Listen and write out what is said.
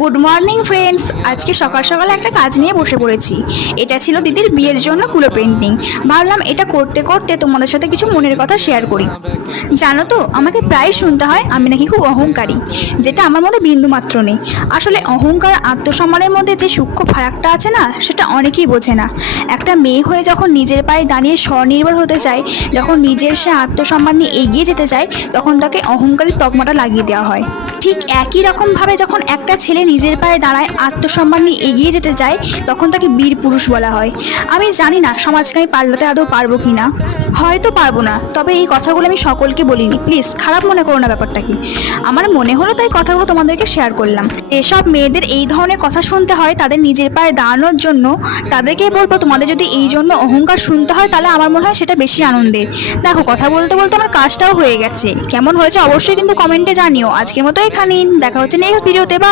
Good morning friends. আজকে সকাল সকাল একটা কাজ নিয়ে বসে পড়েছি। এটা ছিল দিদির বিয়ের জন্য কুলো পেন্টিং। ভাবলাম এটা করতে করতে তোমাদের সাথে কিছু মনের কথা শেয়ার করি। জানো তো, আমাকে প্রায় শুনতে হয় আমি নাকি খুব অহংকারী, যেটা আমার মধ্যে বিন্দু মাত্র নেই। আসলে অহংকার আত্মসম্মানের মধ্যে যে সূক্ষ্ম ফারাকটা আছে না, সেটা অনেকেই বোঝে না। একটা মেয়ে হয়ে যখন নিজের পায়ে দাঁড়িয়ে স্বনির্ভর হতে চায়, যখন নিজের সে আত্মসম্মান নিয়ে এগিয়ে যেতে চায়, তখন তাকে অহংকারী তকমাটা লাগিয়ে দেওয়া হয়। ঠিক একই রকমভাবে যখন একটা ছেলে নিজের পায়ে দাঁড়ায়, আত্মসম্মান নিয়ে এগিয়ে যেতে চায়, তখন তাকে বীর পুরুষ বলা হয়। আমি জানি না সমাজকে আমি পাল্টাতে আদৌ পারবো কি না, হয়তো পারবো না। তবে এই কথাগুলো আমি সকলকে বলিনি, প্লিজ খারাপ মনে করো না ব্যাপারটা কি। আমার মনে হলো তাই কথাগুলো তোমাদেরকে শেয়ার করলাম। এসব মেয়েদের এই ধরনের কথা শুনতে হয় তাদের নিজের পায়ে দাঁড়ানোর জন্য, তাদেরকে বলবো তোমাদের যদি এই জন্য অহংকার শুনতে হয়, তাহলে আমার মনে হয় সেটা বেশি আনন্দের। দেখো, কথা বলতে বলতে আমার কাজটাও হয়ে গেছে। কেমন হয়েছে অবশ্যই কিন্তু কমেন্টে জানিও। আজকের মতো এখানেই, দেখা হচ্ছে নেক্সট ভিডিওতে। বা